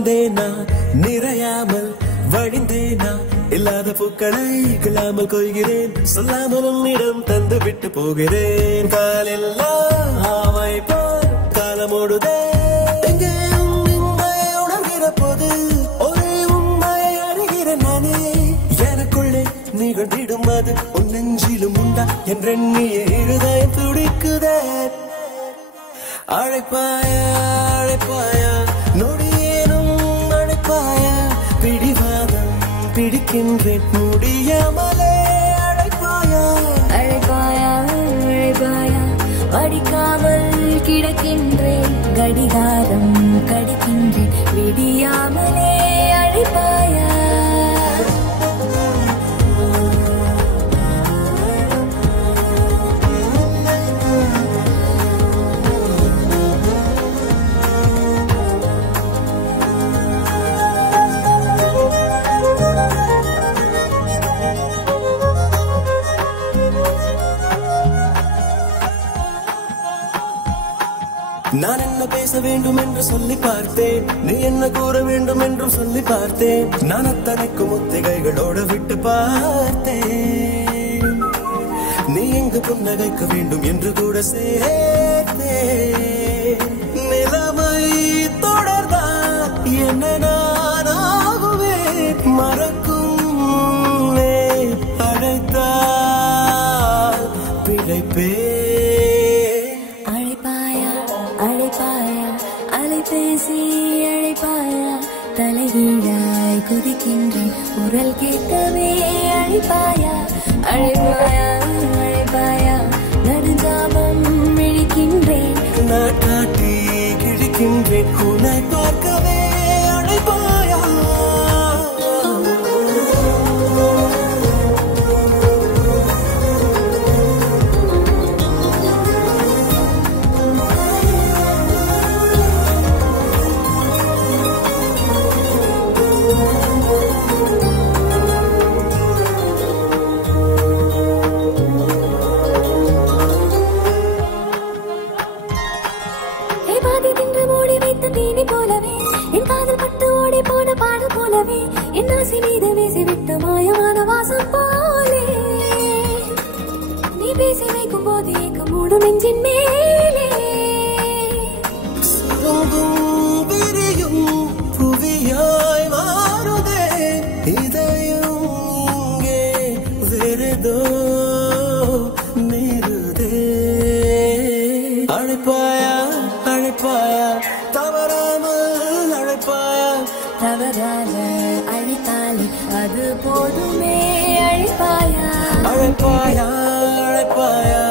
நிறைந்தேனா நிறையாமல் வழிந்தேனா இல்லாத பூக்களை கிளாமல் கொய்கிறேன் சொல்லாமல் உன்னிடம் தந்து விட்டு போகிறேன் காலெல்லாம் ஆவை போல் காலமோடுதே எங்கேயும் உண்மையை உணர்கிற போது ஒரே உண்மையை அறிகிற நானே எனக்குள்ளே நிகழ்ந்திடும் அது உன் நெஞ்சிலும் உண்டா என்றெண்ணிய இருதயம் துடிக்குதே அழைப்பாயா அழைப்பாயா நொடியேனும் அழைப்பாயா பிடிவாதம் பிடிக்கின்றேன் முடியாமலே அழைப்பாயா அழைப்பாயா அழைப்பாயா படிக்காமல் கிடக்கின்றேன் கடிகாரம் கடிக்கின்றேன் விடியாமலே அழைப்பாயா நான் என்ன பேச வேண்டும் என்று சொல்லி பார்த்தேன் நீ என்ன கூற வேண்டும் என்றும் சொல்லி பார்த்தேன் நான் அத்தனைக்கும் முத்திகைகளோடு விட்டு பார்த்தேன் நீ எங்கு புன்னகைக்க வேண்டும் என்று கூட சேர்த்தேன் நிலைமை தொடர்தான் என்ன நான் ஆகுவேன் மறக்கும் அழைத்தால் பிழைப்பேன் அலைபேசி அழைப்பாயா தலைகீழாய் குதிக்கின்றேன் குரல் கேட்கவே அழைப்பாயா அழைப்பாயா அழைப்பாயா நடுஞ்சாபம் விழிக்கின்றேன் நான் காட்டி கிழிக்கின்றேன் உன்னை பார்க்கவே அழைப்பாயா தேனி போலவே என் காதல் பட்டு ஓடி போன பாடு போலவே என் ஆசை மீது வீசிவிட்ட மாயமான வாசம் போலே நீ பேசி வைக்கும் போது ஏக்கம் மூடும் நெஞ்சின் மேலே விரியும் புவியாய் மாறுதே இதயம் இங்கே வேறேதோ நேருதே அழைப்பாயா அழைப்பாயா தவறாமல் அழைப்பாயா தவறாக அழைத்தாலே அது போதுமே அழைப்பாயா அழைப்பாயா அழைப்பாயா